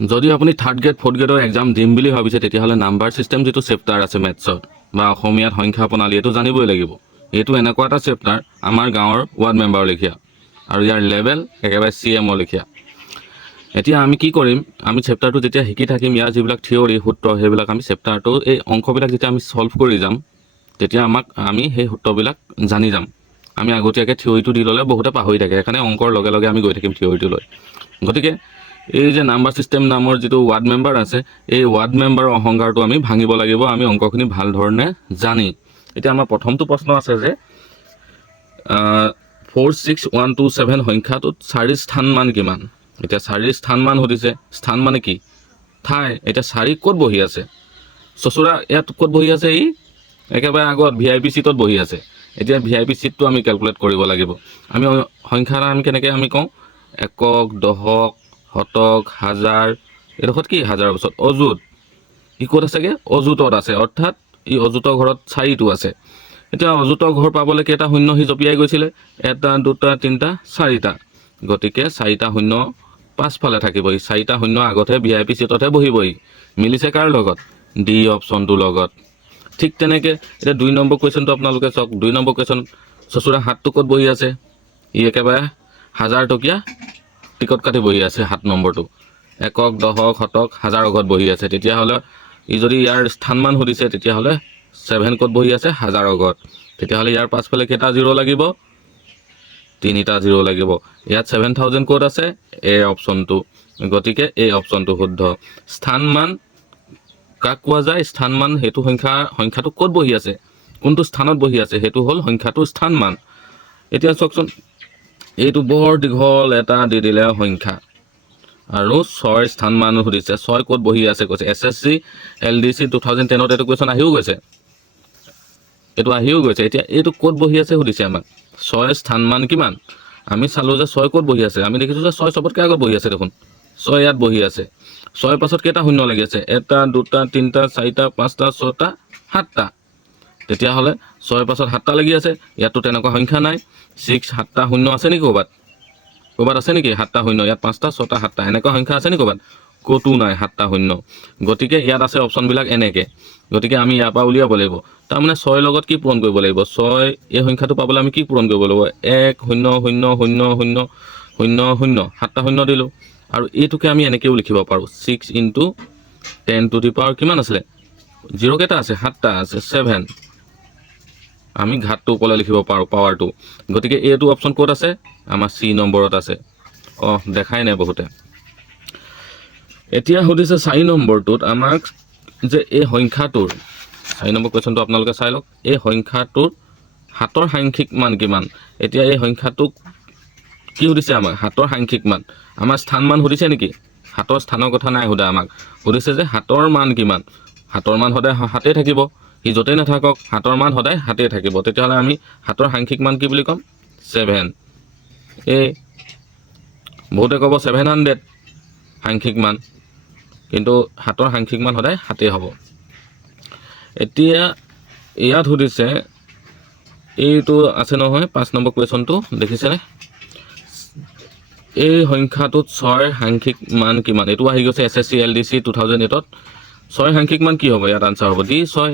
যদি আপুনি third grade fourth গ্ৰেডৰ exam দিম বুলি ভাবিছে তেতিয়াহ'লে নাম্বাৰ ছিষ্টেম যিটো চেপ্টাৰ আছে মেথছৰ বা অসমীয়াত সংখ্যা প্ৰণালী এইটো জানিবই লাগিব। এইটো এনেকুৱা এটা চেপ্টাৰ আমাৰ গাঁৱৰ ৱাৰ্ড মেম্বাৰৰ লেখীয়া আৰু ইয়াৰ লেভেল একেবাৰে CMৰ লেখীয়া। এতিয়া আমি কি কৰিম, আমি চেপ্টাৰটো যেতিয়া শিকি থাকিম ইয়াৰ যিবিলাক থিয়ৰী সূত্ৰ সেইবিলাক আমি চেপ্টাৰটো এই অংকবিলাক যেতিয়া আমি ছল্ভ কৰি যাম তেতিয়া আমি সেই সূত্ৰবিলাক জানি যাম। আমি আগতীয়াকৈ থিয়ৰীটো দি ল'লে বহুতে পাহৰি থাকে, সেইকাৰণে অংকৰ লগে লগে আমি গৈ থাকিম থিয়ৰীটো লৈ। গতিকে এই যে নাম্বাৰ ছিষ্টেম নামৰ যিটো ৱাৰ্ড মেম্বাৰ আছে এই ৱাৰ্ড মেম্বাৰৰ অহংকাৰটো আমি ভাঙিব লাগিব, আমি অংকখিনি ভাল ধৰণে জানি। এতিয়া আমাৰ প্ৰথমটো প্ৰশ্ন আছে যে 46127 সংখ্যাটোত 4 স্থান মান কিমান। এতিয়া 4 স্থান মান সুধিছে, স্থান মানে কি? ঠাই। এতিয়া 4 ক'ত বহি আছে? চচুৰা ইয়াত ক'ত বহি আছে? ই একেবাৰে আগত VIP চিটত বহি আছে। এতিয়া VIP চিটটো আমি কেলকুলেট কৰিব লাগিব। আমি সংখ্যা এটা আমি কেনেকৈ আমি কওঁ, একক, দশক, শতক, হাজাৰ, এইডোখৰত কি হাজাৰৰ পিছত অযুত। ই ক'ত আছেগৈ? অযুতত আছে, অৰ্থাৎ ই অযুতৰ ঘৰত 4টো আছে। এতিয়া অযুতৰ ঘৰ পাবলৈ কেইটা শূন্য সি জপিয়াই গৈছিলে? 1 2 3 4টা। গতিকে 4টা শূন্য পাছফালে থাকিবহি, 4টা শূন্য আগতহে VIP চিটতহে বহিবহি। মিলিছে কাৰ লগত? ডি অপশ্যনটোৰ লগত। ঠিক তেনেকৈ এতিয়া 2 নম্বৰ কুৱেশ্যনটো আপোনালোকে চাওক। 2 নম্বৰ কুৱেশ্যন, চচুৰা 7টো ক'ত বহি আছে? ই একেবাৰে 1000 টকীয়া টিকট কাটি বহি আছে 7 নম্বৰটো। একক, দশক, শতক, হাজাৰৰ ঘৰত বহি আছে। তেতিয়াহ'লে ই যদি ইয়াৰ স্থানমান সুধিছে তেতিয়াহ'লে 7 ক'ত বহি আছে? হাজাৰৰ ঘৰত। তেতিয়াহ'লে ইয়াৰ পাছফালে কেইটা জিৰ' লাগিব? 3টা জিৰ' লাগিব। ইয়াত 7000 ক'ত আছে? এ অপশ্যনটো। গতিকে এই অপশ্যনটো শুদ্ধ। স্থানমান কাক কোৱা যায়? স্থানমান সেইটো সংখ্যাটো ক'ত বহি আছে, কোনটো স্থানত বহি আছে, সেইটো হ'ল সংখ্যাটোৰ স্থানমান। এতিয়া চাওকচোন, এইটো বৰ দীঘল এটা দি দিলে সংখ্যা আৰু 6 স্থানমান সুধিছে। 6 ক'ত বহি আছে কৈছে। SSC LDC 2010ত এইটো কুৱেশ্যন আহিও গৈছে, এতিয়া এইটো ক'ত বহি আছে সুধিছে আমাক। 6 স্থানমান কিমান? আমি চালোঁ যে 6 ক'ত বহি আছে। আমি দেখিছোঁ যে 6 চবতকৈ আগত বহি আছে দেখোন। 6 ইয়াত বহি আছে। 6 পাছত কেইটা শূন্য লাগি আছে? 1 2 3 4 5 6 7টা। তেতিয়াহ'লে 6 পাছত 7টা লাগি আছে। ইয়াততো তেনেকুৱা সংখ্যা নাই। 6 7টা শূন্য আছে নেকি ক'ৰবাত আছে নেকি 7টা শূন্য? ইয়াত 5টা 6টা 7টা এনেকুৱা সংখ্যা আছে নেকি ক'ৰবাত? ক'তো নাই 7টা শূন্য। গতিকে ইয়াত আছে অপশ্যনবিলাক এনেকৈ। গতিকে আমি ইয়াৰ পৰা উলিয়াব লাগিব। তাৰমানে 6 লগত কি পূৰণ কৰিব লাগিব? 6 এই সংখ্যাটো পাবলৈ আমি কি পূৰণ কৰিব লাগিব? 1 0 0 0 0 0 0 7টা শূন্য দিলোঁ। আৰু এইটোকে আমি এনেকৈও লিখিব পাৰোঁ, 6 × 10⁻, কিমান আছিলে? 0 কেইটা আছে? 7টা আছে, 7। আমি ঘাতটো ওপৰলৈ লিখিব পাৰোঁ, পাৱাৰটো। গতিকে এইটো অপশ্যন ক'ত আছে? আমাৰ C নম্বৰত আছে। দেখাই নাই বহুতে। এতিয়া সুধিছে 4 নম্বৰটোত আমাক যে এই সংখ্যাটোৰ 4 নম্বৰ কুৱেশ্যনটো আপোনালোকে চাই লওক। এই সংখ্যাটোৰ হাতৰ সাংখ্যিক মান কিমান? এতিয়া এই সংখ্যাটোক কি সুধিছে আমাক? হাতৰ সাংখ্যিক মান। আমাৰ স্থান মান সুধিছে নেকি? হাতৰ স্থানৰ কথা নাই সোধা আমাক। সুধিছে যে হাতৰ মান কিমান? হাতৰ মান সদায় 7 থাকিব। সি য'তেই নাথাকক হাতৰ মান সদায় 7 থাকিব। তেতিয়াহ'লে আমি হাতৰ সাংখ্যিক মান কি বুলি ক'ম? 7। এই বহুতে ক'ব 700 সাংখ্যিক মান, কিন্তু হাতৰ সাংখ্যিক মান সদায় 7 হ'ব। এতিয়া ইয়াত সুধিছে, এইটো আছে নহয় 5 নম্বৰ কুৱেশ্যনটো দেখিছেনে? এই সংখ্যাটোত 6ৰ সাংখ্যিক মান কিমান? এইটো আহি গৈছে SSC LDC 2008ত। 6ৰ সাংখ্যিক মান কি হ'ব? ইয়াত আনচাৰ হ'ব D 6।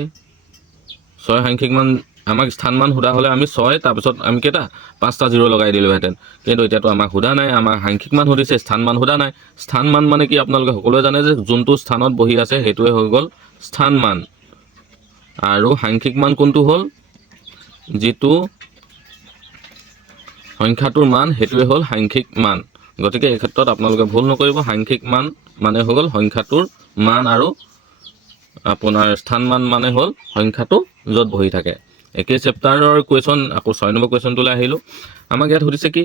6ৰ সাংখ্যিক মান আমাক স্থানমান সোধা হ'লে আমি 6 তাৰপিছত আমি কেইটা 5টা জিৰ' লগাই দিলোঁহেঁতেন। কিন্তু এতিয়াতো আমাক সোধা নাই, আমাক সাংখ্যিক মান সুধিছে, স্থানমান সোধা নাই। স্থানমান মানে কি আপোনালোকে সকলোৱে জানে যে যোনটো স্থানত বহি আছে সেইটোৱে হৈ গ'ল স্থানমান। আৰু সাংখ্যিক মান কোনটো হ'ল? যিটো সংখ্যাটোৰ মান সেইটোৱে হ'ল সাংখ্যিক মান। গতিকে এই ক্ষেত্ৰত আপোনালোকে ভুল নকৰিব। সাংখ্যিক মান মানে হৈ গ'ল সংখ্যাটোৰ মান আৰু আপোনাৰ স্থানমান মানে হ'ল সংখ্যাটো য'ত বহি থাকে। একেই চেপ্টাৰৰ কুৱেশ্যন আকৌ 6 নম্বৰ কুৱেশ্যনটোলৈ আহিলোঁ। আমাক ইয়াত সুধিছে কি?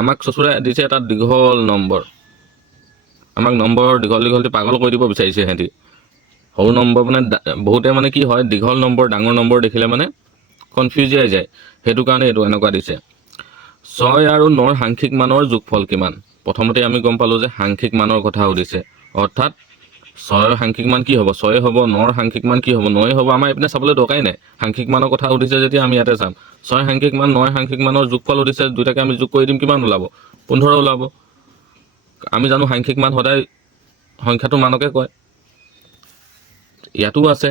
আমাক চচুৰাই দিছে এটা দীঘল নম্বৰ। আমাক নম্বৰ দীঘল পাগল কৰি দিব বিচাৰিছে সিহঁতি। সৰু নম্বৰ মানে বহুতে মানে কি হয়, দীঘল নম্বৰ ডাঙৰ নম্বৰ দেখিলে মানে কনফিউজিয়াই যায়। সেইটো কাৰণে এইটো এনেকুৱা দিছে। 6 আৰু 9ৰ সাংখ্যিক মানৰ যোগফল কিমান? প্ৰথমতে আমি গম পালোঁ যে সাংখ্যিক মানৰ কথা সুধিছে, অৰ্থাৎ 6ৰ সাংখ্যিক মান কি হ'ব? 6 হ'ব। 9ৰ সাংখ্যিক মান কি হ'ব? 9 হ'ব। আমাৰ এইপিনে চাবলৈ দৰকাৰাই নাই। সাংখ্যিক মানৰ কথা সুধিছে যেতিয়া আমি ইয়াতে চাম। 6ৰ সাংখ্যিক মান 9ৰ সাংখ্যিক মানৰ যোগফল সুধিছে, দুয়োটাকে আমি যোগ কৰি দিম, কিমান ওলাব? 15 ওলাব। আমি জানো সাংখ্যিক মান সদায় সংখ্যাটোৰ মানকে কয়। ইয়াতো আছে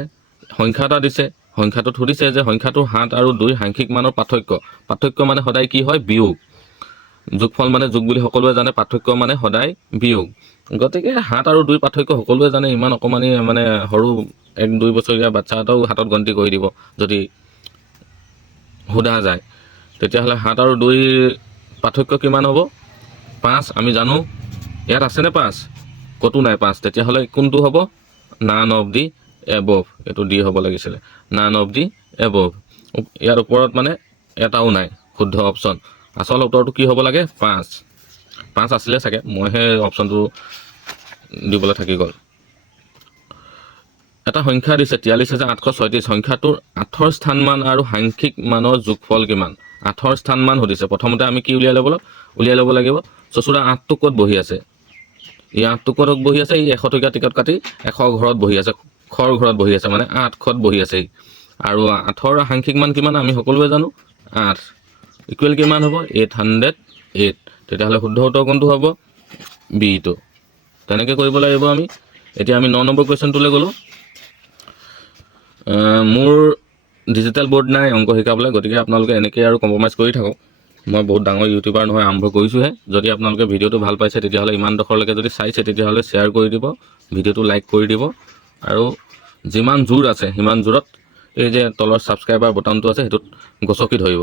সংখ্যা এটা দিছে, সংখ্যাটোত সুধিছে যে সংখ্যাটোৰ 7 আৰু 2 সাংখ্যিক মানৰ পাৰ্থক্য মানে সদায় কি হয়? বিয়োগ। যোগফল মানে যোগ বুলি সকলোৱে জানে, পাৰ্থক্য মানে সদায় বিয়োগ। গতিকে 7 আৰু 2 পাৰ্থক্য সকলোৱে জানে, ইমান অকণমানি মানে সৰু 1-2 বছৰীয়া বাচ্চা এটাও হাতত গন্তি কৰি দিব যদি সোধা যায়। তেতিয়াহ'লে 7 আৰু 2 পাৰ্থক্য কিমান হ'ব? 5। আমি জানো ইয়াত আছেনে 5? ক'তো নাই 5। তেতিয়াহ'লে কোনটো হ'ব? None of the above. এইটো দি হ'ব লাগিছিলে, নান অফ দি এবভ। ইয়াৰ ওপৰত মানে এটাও নাই শুদ্ধ অপশ্যন। আচল উত্তৰটো কি হ'ব লাগে? 5 আছিলে চাগে, মইহে অপশ্যনটো দিবলৈ থাকি গ'ল। এটা সংখ্যা দিছে 43,836। সংখ্যাটোৰ 8ৰ স্থানমান আৰু সাংখ্যিক মানৰ যোগফল কিমান? 8ৰ স্থানমান সুধিছে। প্ৰথমতে আমি কি উলিয়াই ল'ব লাগিব? চচুৰা 8টো ক'ত বহি আছে? ই 8টো ক'ত বহি আছে? ই 100 টকীয়া টিকট কাটি 100 ঘৰত বহি আছে, খৰ ঘৰত বহি আছে, মানে 8ত বহি আছে। আৰু 8ৰ সাংখ্যিক মান কিমান আমি সকলোৱে জানো? 8 ইকুৱেল কিমান হ'ব? 808। তেতিয়াহ'লে শুদ্ধ উত্তৰ কোনটো হ'ব? বিটো। তেনেকৈ কৰিব লাগিব আমি। এতিয়া আমি 9 নম্বৰ কুৱেশ্যনটোলৈ গ'লোঁ। মোৰ ডিজিটেল বৰ্ড নাই অংক শিকাবলৈ, গতিকে আপোনালোকে এনেকৈ আৰু কম্প্ৰমাইজ কৰি থাকক। মই বহুত ডাঙৰ ইউটিউবাৰ নহয়, আৰম্ভ কৰিছোঁহে। যদি আপোনালোকে ভিডিঅ'টো ভাল পাইছে তেতিয়াহ'লে ইমান ডোখৰলৈকে যদি চাইছে তেতিয়াহ'লে শ্বেয়াৰ কৰি দিব, ভিডিঅ'টো লাইক কৰি দিব, আৰু যিমান জোৰ আছে সিমান জোৰত এই যে তলৰ ছাবস্ক্ৰাইবাৰ বটনটো আছে সেইটোত গচকি ধৰিব।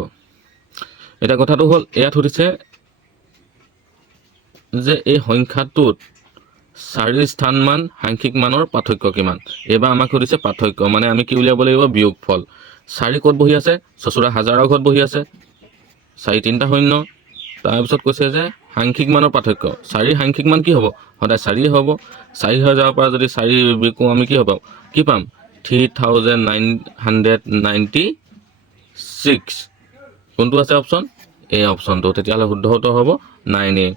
এতিয়া কথাটো হ'ল, ইয়াত সুধিছে যে এই সংখ্যাটোত 4 স্থানমান সাংখ্যিক মানৰ পাৰ্থক্য কিমান? এইবাৰ আমাক সুধিছে পাৰ্থক্য, মানে আমি কি উলিয়াব লাগিব? বিয়োগফল। 4 ক'ত বহি আছে? চচুৰা হাজাৰৰ ঘৰত বহি আছে, 4 3টা শূন্য। তাৰপিছত কৈছে যে সাংখ্যিক মানৰ পাৰ্থক্য। 4 সাংখ্যিক মান কি হ'ব? সদায় 4 হ'ব। 4000ৰ পৰা যদি 4 বিকোঁ আমি কি হ'ব? কি পাম? 3996। কোনটো আছে অপশ্যন? এই অপশ্যনটো। তেতিয়াহ'লে শুদ্ধ উত্তৰ হ'ব 9A।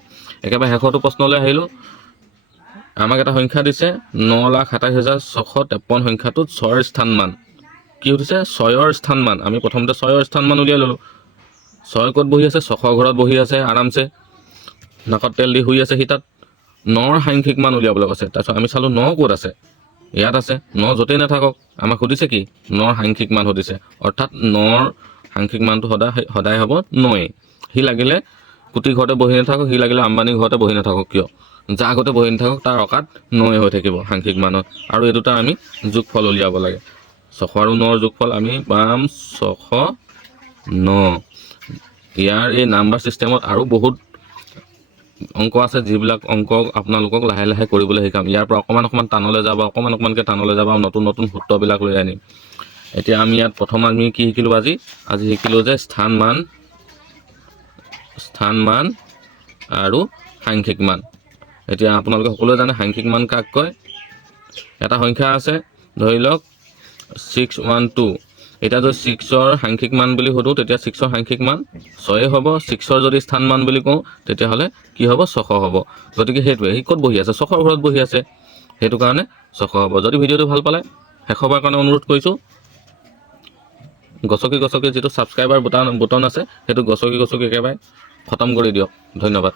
একেবাৰে শেষৰটো প্ৰশ্নলৈ আহিলোঁ। আমাক এটা সংখ্যা দিছে 9,27,653। সংখ্যাটোত 6ৰ স্থানমান কি সুধিছে? 6ৰ স্থানমান। আমি প্ৰথমতে 6ৰ স্থানমান উলিয়াই ল'লোঁ। 6 ক'ত বহি আছে? 600 ঘৰত বহি আছে আৰামছে, নাকত তেল দি শুই আছে সি তাত। 9ৰ সাংখ্যিক মান উলিয়াবলৈ কৈছে। তাৰপিছত আমি চালোঁ 9 ক'ত আছে? ইয়াত আছে। 9 য'তেই নাথাকক, আমাক সুধিছে কি? 9ৰ সাংখ্যিক মান সুধিছে, অৰ্থাৎ 9ৰ সাংখ্যিক মানটো সদায় হ'ব 9। সি লাগিলে কোটি ঘৰতে বহি নাথাকক, সি লাগিলে আম্বানী ঘৰতে বহি নাথাকক কিয়, যাৰ ঘৰতে বহি নাথাকক তাৰ অকাত 9 হৈ থাকিব সাংখ্যিক মানত। আৰু এই দুটা আমি যোগফল উলিয়াব লাগে। 600 আৰু 9ৰ যোগফল আমি পাম 609। ইয়াৰ এই নাম্বাৰ ছিষ্টেমত আৰু বহুত অংক আছে, যিবিলাক অংক আপোনালোকক লাহে লাহে কৰিবলৈ শিকাম। ইয়াৰ পৰা অকণমান টানলৈ যাব, অকণমানকৈ টানলৈ যাব, নতুন সূত্ৰবিলাক লৈ আনিম। এতিয়া আমি ইয়াত প্ৰথম আমি কি শিকিলোঁ? আজি শিকিলোঁ যে স্থানমান আৰু সাংখ্যিক মান। এতিয়া আপোনালোকে সকলোৱে জানে সাংখ্যিক মান কাক কয়? এটা সংখ্যা আছে, ধৰি লওক 612। এতিয়া যদি 6ৰ সাংখ্যিক মান বুলি সোধোঁ তেতিয়া 6ৰ সাংখ্যিক মান 6 হ'ব। 6ৰ যদি স্থানমান বুলি কওঁ তেতিয়াহ'লে কি হ'ব? 600 হ'ব। গতিকে সেইটোৱে, সি ক'ত বহি আছে? 600 ঘৰত বহি আছে, সেইটো কাৰণে 600 হ'ব। যদি ভিডিঅ'টো ভাল পালে শেষৰবাৰ কাৰণে অনুৰোধ কৰিছোঁ, গচকি যিটো ছাবস্ক্ৰাইবাৰ বটন আছে সেইটো গচকি একেবাৰে খতম কৰি দিয়ক। ধন্যবাদ।